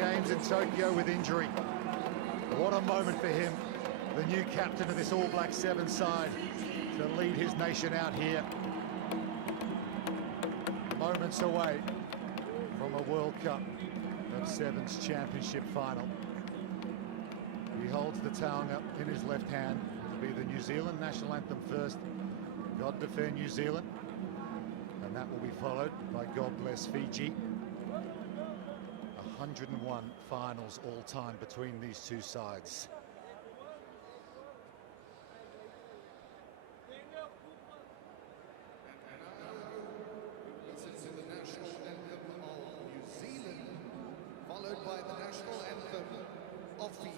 games in Tokyo with injury. What a moment for him, the new captain of this All Black 7 side, to lead his nation out here. Moments away from a World Cup of Sevens championship final. He holds the taonga in his left hand to be the New Zealand national anthem first, God Defend New Zealand, and that will be followed by God Bless Fiji. 101 finals all time between these two sides. Listen to the national anthem of New Zealand, followed by the national anthem of Fiji.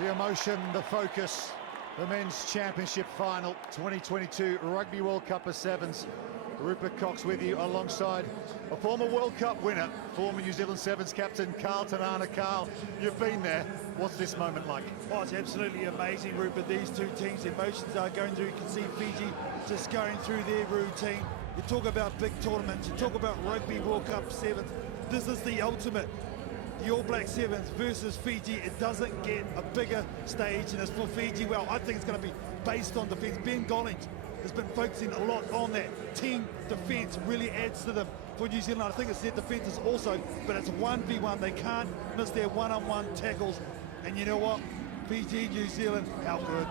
The emotion, the focus, the Men's Championship Final 2022 Rugby World Cup of Sevens. Rupert Cox with you alongside a former World Cup winner, former New Zealand Sevens captain, Carl Tanana. Carl, you've been there. What's this moment like? Oh, it's absolutely amazing, Rupert. These two teams, the emotions are going through. You can see Fiji just going through their routine. You talk about big tournaments, you talk about Rugby World Cup Sevens. This is the ultimate. The All Black Sevens versus Fiji. It doesn't get a bigger stage, and it's for Fiji. Well, I think it's going to be based on defence. Ben Gollings has been focusing a lot on that. Team defence really adds to them for New Zealand. I think it's their defences also, but it's 1v1. They can't miss their one-on-one tackles. And you know what? Fiji, New Zealand, how good.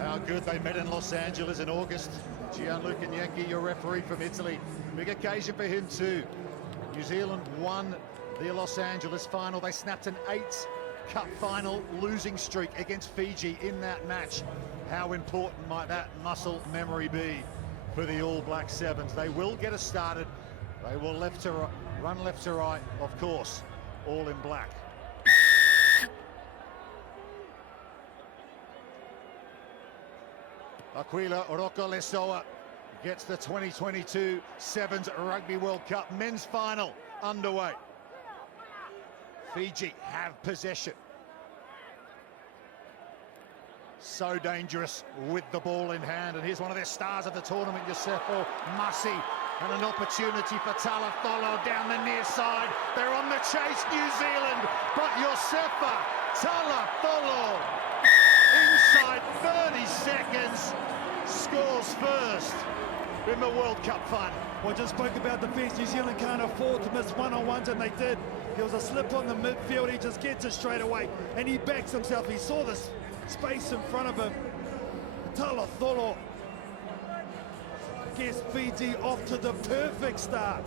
How good. They met in Los Angeles in August. Gianluca Gnocchi, your referee from Italy. Big occasion for him too. New Zealand won the Los Angeles final. They snapped an 8-cup final losing streak against Fiji in that match. How important might that muscle memory be for the All Black Sevens? They will get us started. They will run left to right, of course, all in black. Aquila Rokolesoa gets the 2022 Sevens Rugby World Cup men's final underway. Fiji have possession. So dangerous with the ball in hand, and here's one of their stars of the tournament, Yosefo Masi, and an opportunity for Talatholo down the near side. They're on the chase, New Zealand, but Yosefo Talatholo inside 30 seconds scores first in the World Cup final. Well, just spoke about defence. New Zealand can't afford to miss one-on-ones, and they did. There was a slip on the midfield. He just gets it straight away, and he backs himself. He saw this space in front of him. Talatholo gets Fiji off to the perfect start.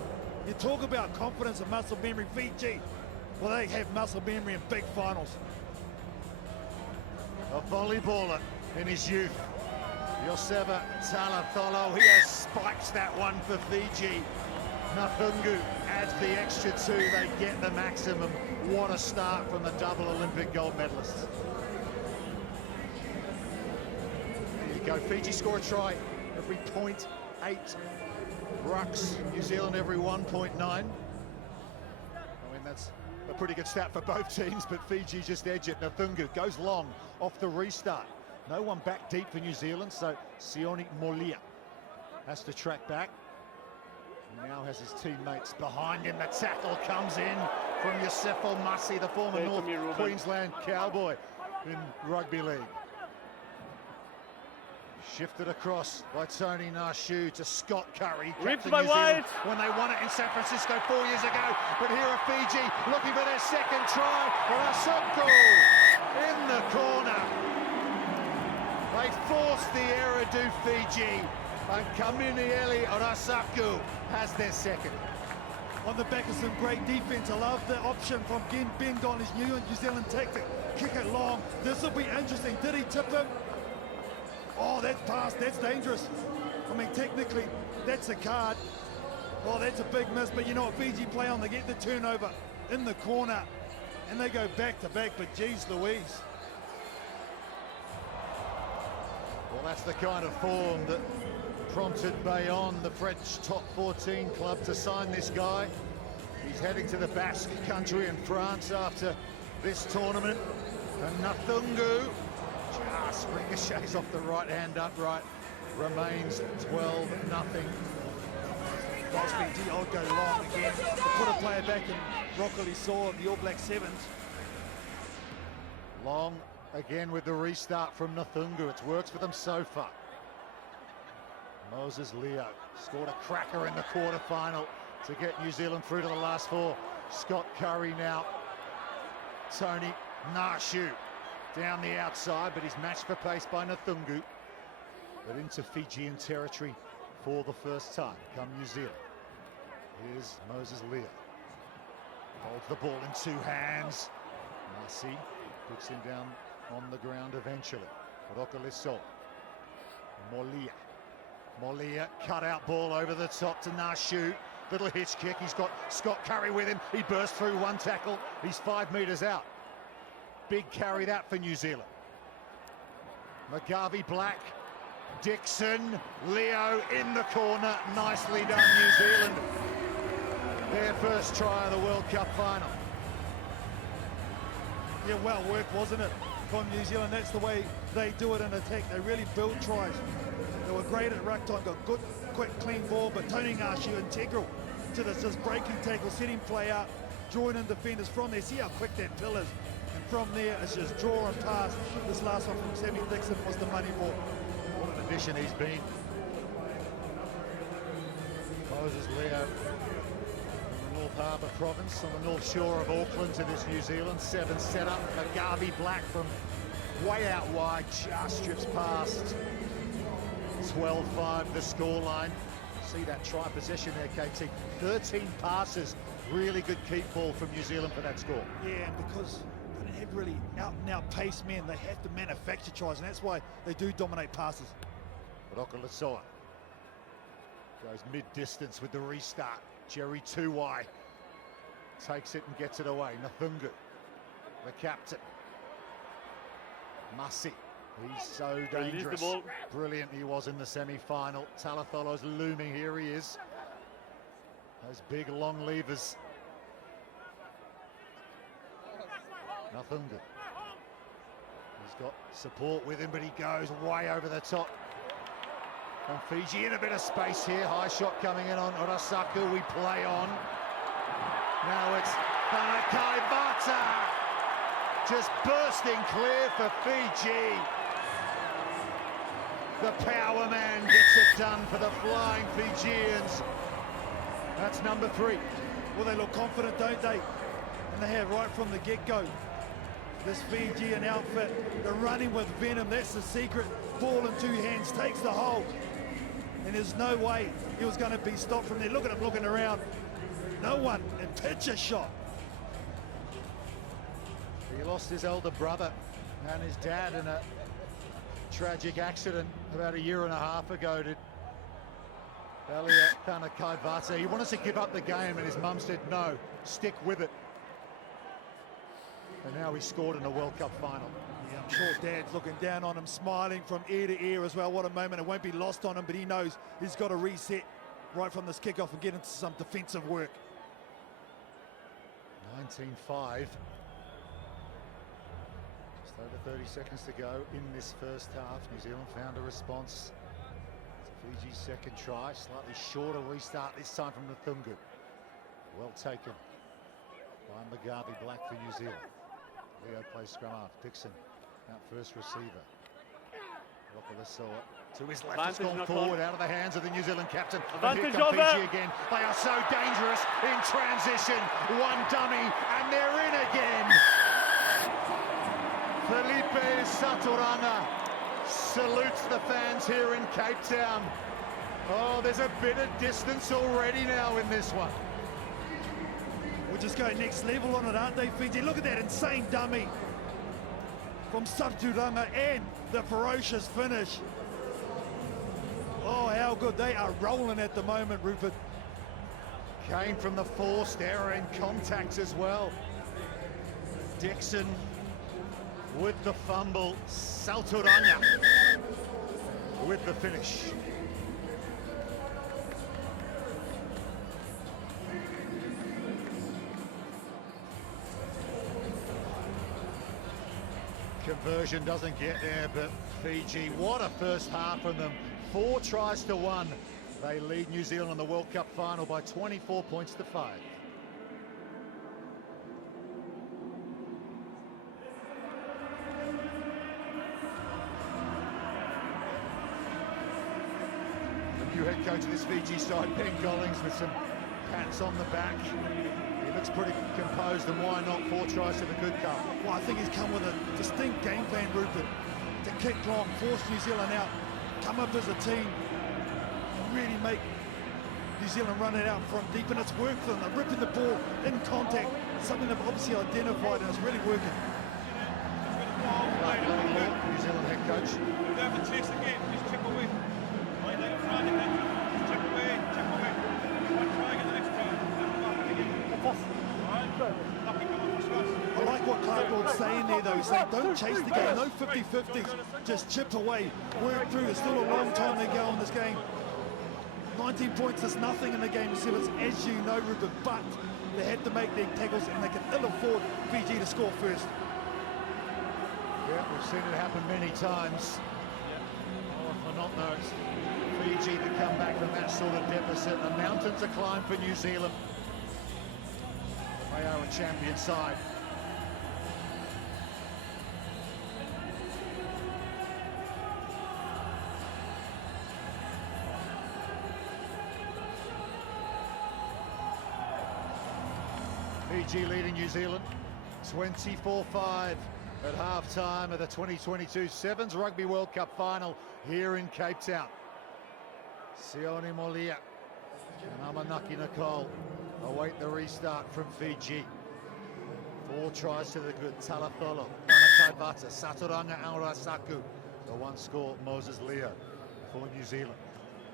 You talk about confidence and muscle memory. Fiji, well, they have muscle memory in big finals. A volleyballer in his youth, Yosefo Talatholo. He has spiked that one for Fiji. Nathungu adds the extra 2. They get the maximum. What a start from the double Olympic gold medalists. There you go. Fiji score a try every 0.8 rucks. New Zealand every 1.9. I mean, that's a pretty good stat for both teams, but Fiji just edge it. Nathungu goes long off the restart. No one back deep for New Zealand, so Sione Molia has to track back. He now has his teammates behind him. The tackle comes in from Yosefo Masi, the former North Queensland Cowboy in rugby league. Shifted across by Tony Nashu to Scott Curry, captain New Zealand when they won it in San Francisco 4 years ago. But here are Fiji looking for their second try. Rasoko in the corner. They forced the error, do Fiji, and Kaminieli Rasaku has their second. On the back of some great defense. I love the option from Ben Gon, his New Zealand tactic. Kick it long. This will be interesting. Did he tip him? Oh, that's past. That's dangerous. I mean, technically, that's a card. Oh, that's a big miss. But you know what? Fiji play on. They get the turnover in the corner, and they go back to back. But geez Louise. Well, that's the kind of form that prompted Bayonne, the French top 14 club, to sign this guy. He's heading to the Basque country in France after this tournament. And Nathungu just ricochets off the right-hand upright. Remains 12-0. Bosby Diol go long again to put a player back in Rockily Saw, the All Black Sevens. Long again with the restart from Nathungu. It's worked for them so far. Moses Leo scored a cracker in the quarterfinal to get New Zealand through to the last 4. Scott Curry now. Tony Nashu down the outside, but he's matched for pace by Nathungu. But into Fijian territory for the first time come New Zealand. Here's Moses Leo. Holds the ball in 2 hands. Masi puts him down on the ground eventually. Rokaleso. Molia cut out ball over the top to Nashu. Little hitch kick. He's got Scott Curry with him. He burst through 1 tackle. He's 5 meters out. Big carry that for New Zealand. McGarvey Black. Dixon. Leo in the corner. Nicely done, New Zealand. Their first try of the World Cup final. Yeah, well worked, wasn't it, from New Zealand? That's the way they do it in attack. They really build tries. They were great at ruck time, got good, quick, clean ball, but Tony Nashu integral to this, just breaking tackle, setting play out, drawing in defenders from there. See how quick that pill is. And from there, it's just draw and pass. This last one from Sammy Dixon was the money ball. What an addition he's been. Moses Leo from the North Harbour province on the north shore of Auckland to this New Zealand 7 setup. McGarvey Black from way out wide, just strips past. 12-5 the scoreline. See that try possession there, KT. 13 passes Really good keep ball from New Zealand for that score. Yeah, and because they don't have really out-and-out pace men, they have to manufacture tries, and that's why they do dominate passes. But Okalasoa goes mid-distance with the restart. Jerry Tuwai takes it and gets it away. Nathungu, the captain. Masi, he's so dangerous. Brilliant he was in the semi-final. Talatholo's looming, here he is. Those big long levers. Nathungu. He's got support with him, but he goes way over the top. And Fiji in a bit of space here. High shot coming in on Urasaku. We play on. Now it's Tanakaibata. Just bursting clear for Fiji. The power man gets it done for the flying Fijians. That's number 3. Well, they look confident, don't they? And they have right from the get-go. This Fijian outfit, they're running with venom. That's the secret. Ball in 2 hands, takes the hold. And there's no way he was going to be stopped from there. Look at him looking around. No one, and pitch a shot. He lost his elder brother and his dad in a tragic accident about 1.5 years ago to Elia Tanakaibata. He wanted to give up the game and his mum said, no, stick with it. And now he scored in a World Cup final. Yeah, I'm sure Dad's looking down on him, smiling from ear to ear as well. What a moment. It won't be lost on him, but he knows he's got to reset right from this kickoff and get into some defensive work. 19-5. Just over 30 seconds to go in this first half. New Zealand found a response to Fiji's second try. Slightly shorter restart this time from Nathungu. Well taken by Mugabe Black for New Zealand. Leo plays scrum half. Dixon out first receiver. Okalasoa to his left. It's gone forward out of the hands of the New Zealand captain. And here come Fiji again. They are so dangerous in transition. One dummy and they're in again. Felipe Saturanga salutes the fans here in Cape Town. Oh, there's a bit of distance already now in this one. We're just going next level on it, aren't they, Fiji? Look at that insane dummy from Saturanga and the ferocious finish. Oh, how good. They are rolling at the moment, Rupert. Came from the forced error in contact as well. Dixon with the fumble. Saturanga with the finish. Conversion doesn't get there, but Fiji, what a first half from them. 4 tries to 1. They lead New Zealand in the World Cup final by 24 points to 5. The new head coach of this Fiji side, Ben Gollings, with some pats on the back. He looks pretty composed, and why not 4 tries to the good cup? Well, I think he's come with a distinct game plan, Rupert, to kick long, force New Zealand out, come up as a team, and really make New Zealand run it out from deep, and it's worked for them. They're ripping the ball in contact, something they've obviously identified, and it's really working. New Zealand head coach. Don't have to chase again, just chip away. Right, let it run again. Just chip away, chip away. One try again the next try. I like what Clarkboard's saying there, though. He's saying, don't chase the game, no 50-50s, just chip away, work through. There's still a long time to go in this game. 19 points is nothing in the game, as you know, Rupert, but they had to make their tackles, and they can ill afford Fiji to score first. Yeah, we've seen it happen many times. Oh, for not knows Fiji to come back from that sort of deficit. A mountain to climb for New Zealand. They are a champion side. Fiji leading New Zealand 24-5 at half-time of the 2022 Sevens Rugby World Cup final here in Cape Town. Sione Molia and Amanaki Nicole await the restart from Fiji. 4 tries to the good. Talatholo, Kanakaibata, Saturanga and Rasaku. The 1 score, Moses Leo for New Zealand.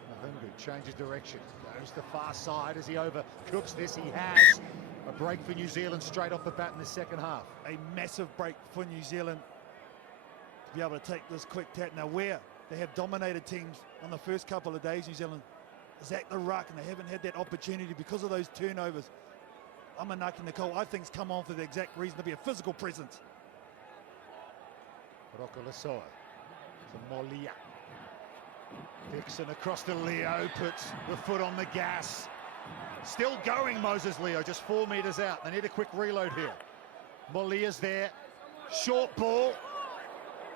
Mahungu changes direction, goes to the far side as he overcooks this. He has a break for New Zealand straight off the bat in the second half. A massive break for New Zealand to be able to take this quick tap. Now, where they have dominated teams on the first couple of days, New Zealand is at the ruck, and they haven't had that opportunity because of those turnovers. Amanaki Nicole, I think, has come on for the exact reason, to be a physical presence. Rokolisoa to Molia. Dixon across to Leo, puts the foot on the gas. Still going, Moses Leo, just 4 meters out. They need a quick reload here. Molia's there, short ball,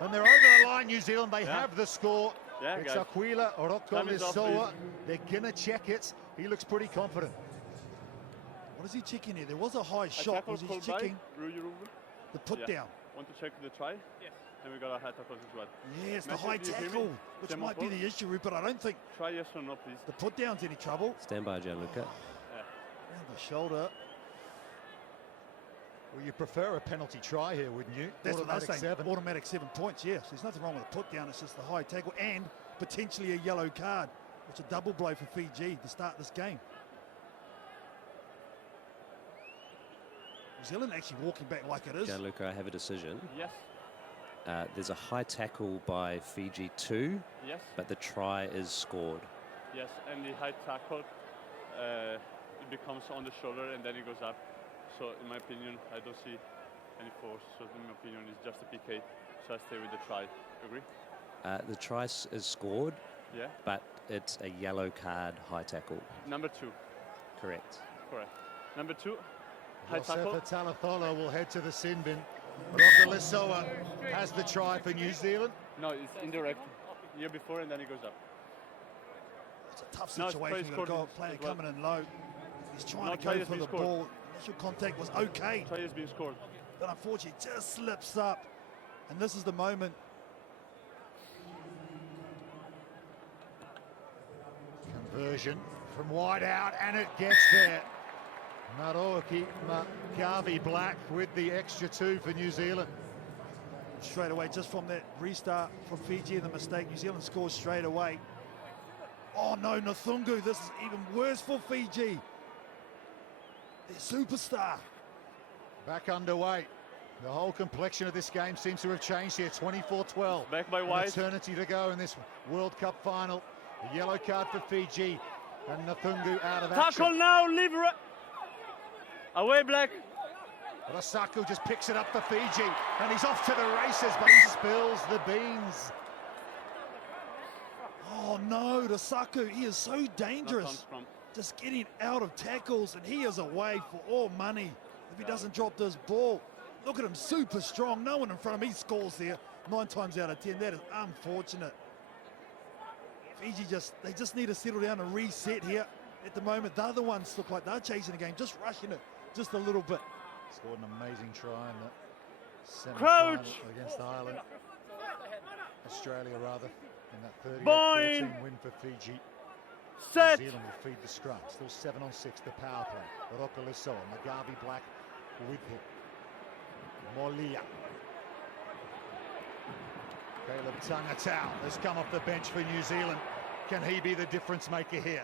and they're over the line, New Zealand. They have the score. It's guys. Aquila Rokolisoa. They're gonna check it. He looks pretty confident. What is he checking here? There was a high shot. Was he checking the put down? Want to check the try? Yes. And we got a high tackle as well. Yes, the Messi, high do you hear me? tackle, which Stem might on be the issue, Rupert. I don't think Try yes or no, please. the put down's any trouble. Stand by, Gianluca. Around the shoulder. Well, you prefer a penalty try here, wouldn't you? That's what I was Automatic saying. 7. Automatic 7 points, yes. There's nothing wrong with the put down. It's just the high tackle and potentially a yellow card, which is a double blow for Fiji to start this game. New Zealand actually walking back like it is. Gianluca, I have a decision. Yes. There's a high tackle by Fiji 2, Yes. but the try is scored. Yes. And the high tackle, it becomes on the shoulder and then it goes up. So in my opinion, I don't see any force. So in my opinion, it's just a PK. So I stay with the try. Agree? The try is scored, Yeah. but it's a yellow card high tackle. Number 2. Correct. Correct. Number 2. High tackle. Josefa Talatholo will head to the sin bin. Rokolisoa has the try for New Zealand. No, it's indirect. Year before and then it goes up. It's a tough No, it's situation. You've got a scored player as well. coming in low. He's trying No, to try go has for been the scored. ball. Initial contact was okay, Try is being scored. but unfortunately just slips up. And this is the moment. Conversion from wide out, and it gets there. Naroki Magavi Black with the extra 2 for New Zealand. Straight away, just from that restart from Fiji and the mistake, New Zealand scores straight away. Oh no, Nathungu, this is even worse for Fiji. Their superstar. Back underway. The whole complexion of this game seems to have changed here. 24-12. Back by An White. eternity to go in this World Cup final. A yellow card for Fiji, and Nathungu out of action. Tackle now, leave away, Black. Rasaku just picks it up for Fiji, and he's off to the races, but he spills the beans. Oh no, Rasaku, he is so That dangerous. comes from Just getting out of tackles, and he is away for all money if he doesn't drop this ball. Look at him, super strong. No one in front of him. He scores there 9 times out of 10. That is unfortunate. Fiji they just need to settle down and reset here. At the moment, the other ones look like they're chasing the game, just rushing it just a little bit. Scored an amazing try in the semi-final Crouch! against Ireland. Australia, rather, in that 38-14 Boing! win for Fiji. set. New Zealand will feed the scrum. Still 7 on 6, the power play. Rokolisoa, Magavi Black with him. Molia. Caleb Tangatau has come off the bench for New Zealand. Can he be the difference maker here?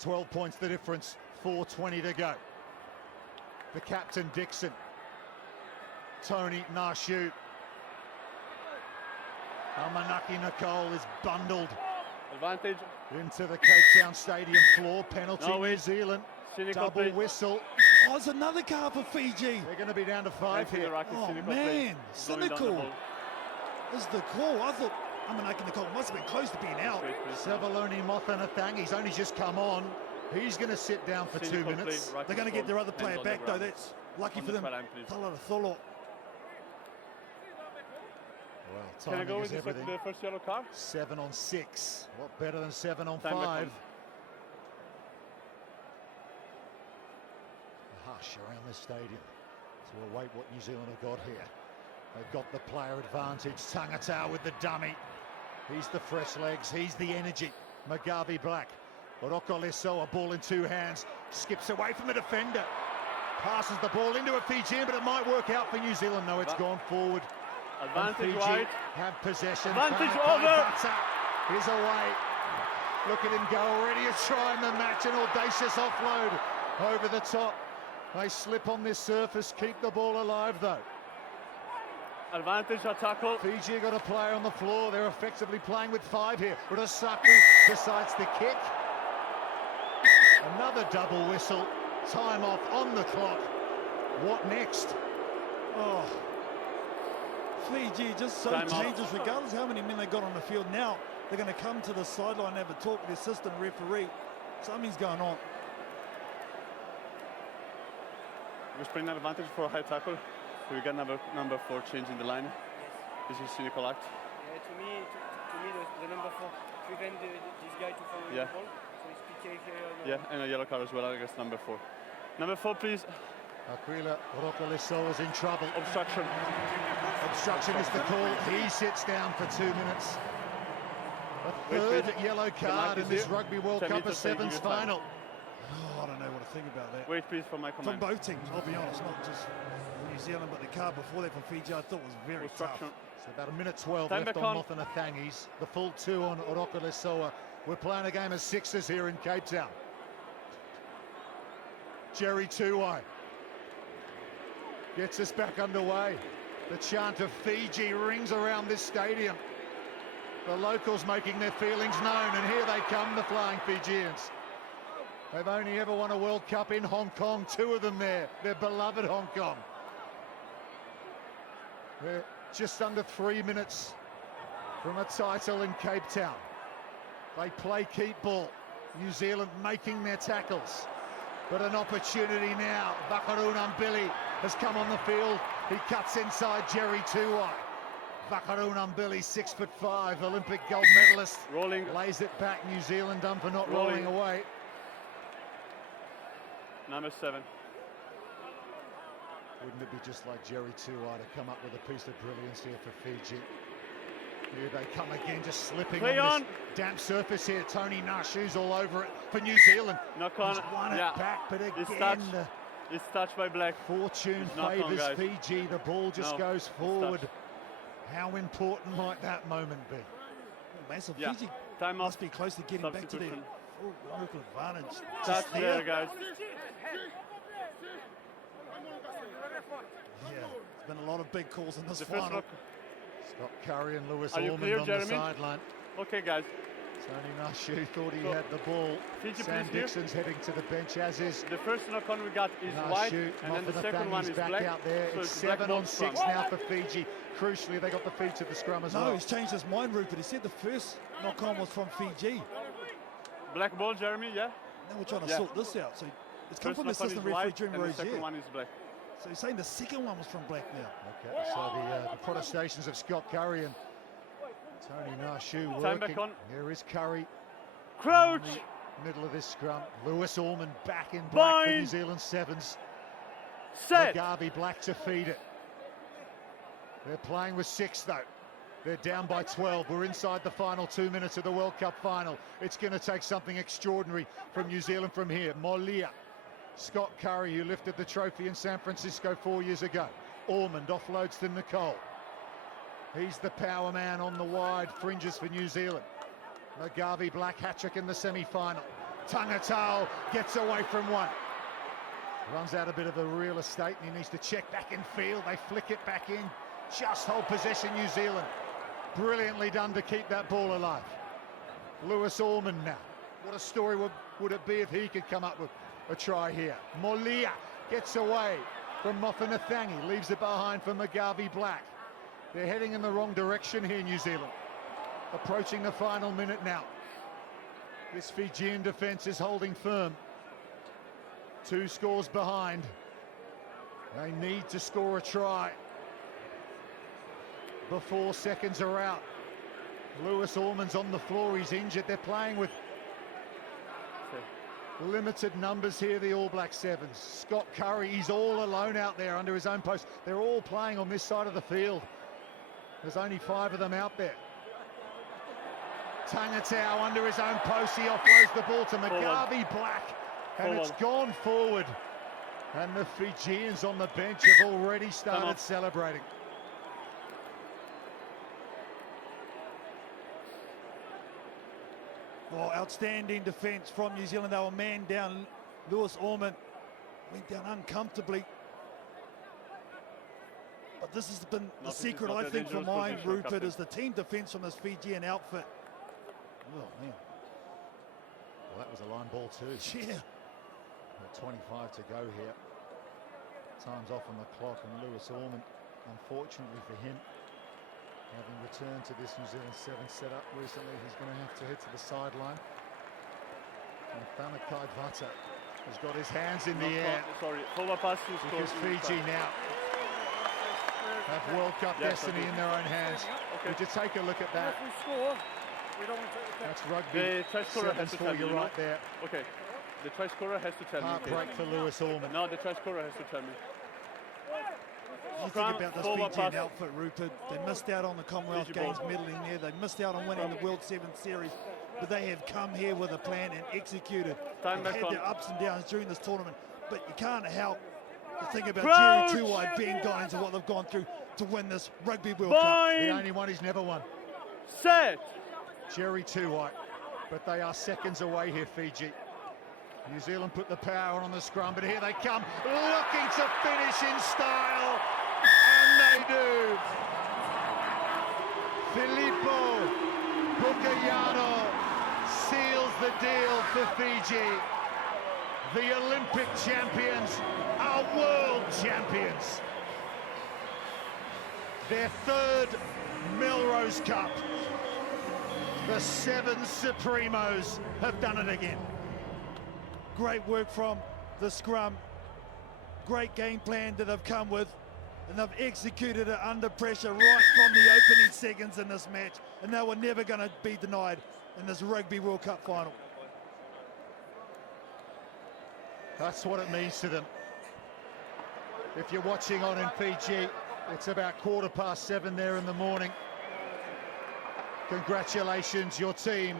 12 points the difference, 4:20 to go. The captain Dixon. Tony Narshu. Amanaki Nicole is bundled Advantage. into the Cape Town Stadium floor. Penalty No, New wait. Zealand. Cynical Double play. whistle. Oh, it's another car for Fiji. They're going to be down to 5 Anthony here. Rackett, Oh, cynical man, play. Going down the cynical. ball. This is the call. I thought Amanaki Nicole must have been close to being out. Great play. Sevaloni Mothanatang, he's only just come on. He's going to sit down for 2 Cynical play, minutes. Rackett They're going to get their other hands player on the back, though. ground. That's lucky On for the them. try line, please. Talaritholo. Well, Can I timing go is with everything. the first yellow card? 7 on 6. What better than 7 on Time back 5? on. A hush around the stadium to await what New Zealand have got here. They've got the player advantage. Tangatau with the dummy. He's the fresh legs. He's the energy. Magavi Black. Rokolisoa, ball in 2 hands. skips away from the defender, passes the ball into a Fijian, but it might work out for New Zealand. No, it's gone forward. Advantage Fiji wide. have possession. Advantage Kai over. Bata is away. Look at him go, already a try in the match, an audacious offload over the top. They slip on this surface, keep the ball alive though. Advantage or tackle. Fiji got a player on the floor, they're effectively playing with 5 here. Urasaku decides to kick. Another double whistle, time off on the clock. What next? Oh, Fiji just so Time off. dangerous, regardless of how many men they got on the field. Now they're going to come to the sideline and have a talk with the assistant referee. Something's going on. We spring an advantage for a high tackle. We got number 4 changing the line. This is cynical act. Yeah, to me, the number 4 prevent this guy to follow Yeah. the ball. So it's PK here. Yeah, and a yellow card as well against number 4. Number 4, please. Aquila Rokoliso is in trouble. Obstruction. Obstruction is the call. He sits down for 2 minutes. A third yellow card in this Rugby World 10 Cup of meters, taking Sevens your time. final. Oh, I don't know what to think about that. Wait, please, for my From command. both teams, I'll be honest, not just New Zealand, but the card before that from Fiji, I thought was very tough. Obstruction. So about a minute 12 Time left back on on. Mothanathangis. The full 2 on Orokolisoa. We're playing a game of 6s here in Cape Town. Jerry Tuwai gets us back underway. The chant of Fiji rings around this stadium. The locals making their feelings known, and here they come, the Flying Fijians. They've only ever won a World Cup in Hong Kong, 2 of them there, their beloved Hong Kong. They're just under 3 minutes from a title in Cape Town. They play keep ball, New Zealand making their tackles. But an opportunity now. Vakaroon Umbili has come on the field. He cuts inside Jerry Tuwai. Vakaroon Umbili, 6'5", Olympic gold medalist. Rolling. Lays it back. New Zealand done for not rolling away. Number 7. Wouldn't it be just like Jerry Tuwai to come up with a piece of brilliance here for Fiji? Here they come again, just slipping Play on on. this damp surface here. Tony Nashu's all over it for New Zealand. Knock on. He's won Yeah. it back, but It's again, touched. the It's touched by Black. fortune It's knock on, favours guys. Fiji. The ball just No, goes it's forward. touched. How important might that moment be? Massive. Yeah. Fiji Time off. must be close to getting back to their Substitution. full local advantage. That's there, guys. Yeah, there's been a lot of big calls in this The first final. look. Scott Curry and Lewis Are you Ormond clear, on Jeremy? the sideline. Okay, guys. Tony Nashu thought he So, had the ball. Fiji, Sam please, here. Dixon's heading to the bench, as is The first knock on we got is white, Nashu. and then the second one is back black. out there. So It's it's black 7 ball on 6 scrum. now for Fiji. Crucially, they got the feet to the scrum as No, well. he's changed his mind, Rupert. He said the first knock-on was from Fiji. Black ball, Jeremy, yeah? Now we're trying to Yeah. sort this out. So it's come First from the knock on is assistant referee white, during and the Rozier. second one is black. So he's saying the second one was from black now. Okay, so the protestations of Scott Curry and Tony Nashu Time working. back on. Here is Curry. Crouch! In the middle of this scrum. Lewis Ormond back in black for Bind. New Zealand Sevens. Set! Garvey Black to feed it. They're playing with 6 though. They're down by 12. We're inside the final 2 minutes of the World Cup final. It's going to take something extraordinary from New Zealand from here. Molia. Scott Curry, who lifted the trophy in San Francisco 4 years ago. Ormond offloads to Nicole. He's the power man on the wide fringes for New Zealand. McGarvey Black hat-trick in the semi-final. Tangatau gets away from one. Runs out a bit of a real estate and he needs to check back in field. They flick it back in. Just hold possession, New Zealand. Brilliantly done to keep that ball alive. Lewis Ormond now. What a story would it be if he could come up with a try here. Molia gets away from Mothanathangis. Leaves it behind for McGarvey Black. They're heading in the wrong direction here, New Zealand. Approaching the final minute now. This Fijian defence is holding firm. 2 scores behind. They need to score a try before seconds are out. Lewis Ormond's on the floor, he's injured. They're playing with limited numbers here, the All Black Sevens. Scott Curry, he's all alone out there under his own post. They're all playing on this side of the field. There's only 5 of them out there. Tangatau under his own post, he offloads the ball to McGarvey Black. And it's gone forward. And the Fijians on the bench have already started celebrating. Oh, outstanding defence from New Zealand. They were man down. Lewis Orman went down uncomfortably. But this has been the secret, I think, for mine, Rupert, is the team defence from this Fijian outfit. Oh, man. Well, that was a line ball too. Yeah. 25 to go here. Time's off on the clock, and Lewis Orman, unfortunately for him, having returned to this New Zealand 7 setup recently, he's going to have to head to the sideline. And Thanakai Vata has got his hands in the air. Sorry, forward pass to Because Fiji now have World Cup destiny in their own hands. Would you take a look at that? That's rugby. The try scorer has to tell for you right there. Okay, the try scorer has to tell me. Heartbreak for Lewis Orman. No, the try scorer has to tell me. You think about this Fijian outfit, Rupert. They missed out on the Commonwealth Games medaling there. They missed out on winning the World 7 Series. But they have come here with a plan and executed. They've had their ups and downs during this tournament. But you can't help to think about Jerry Two-Eyed, Ben Guines, and what they've gone through to win this Rugby World Cup. The only one he's never won. Set! Jerry Two-Eyed. But they are seconds away here, Fiji. New Zealand put the power on the scrum, but here they come, looking to finish in style. And they do. Filippo Bukayano seals the deal for Fiji. The Olympic champions are world champions. Their third Melrose Cup. The 7 Supremos have done it again. Great work from the scrum. Great game plan that they've come with. And they've executed it under pressure right from the opening seconds in this match. And they were never going to be denied in this Rugby World Cup final. That's what it means to them. If you're watching on in Fiji, it's about 7:15 there in the morning. Congratulations, your team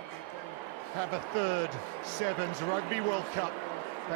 have a third Sevens Rugby World Cup.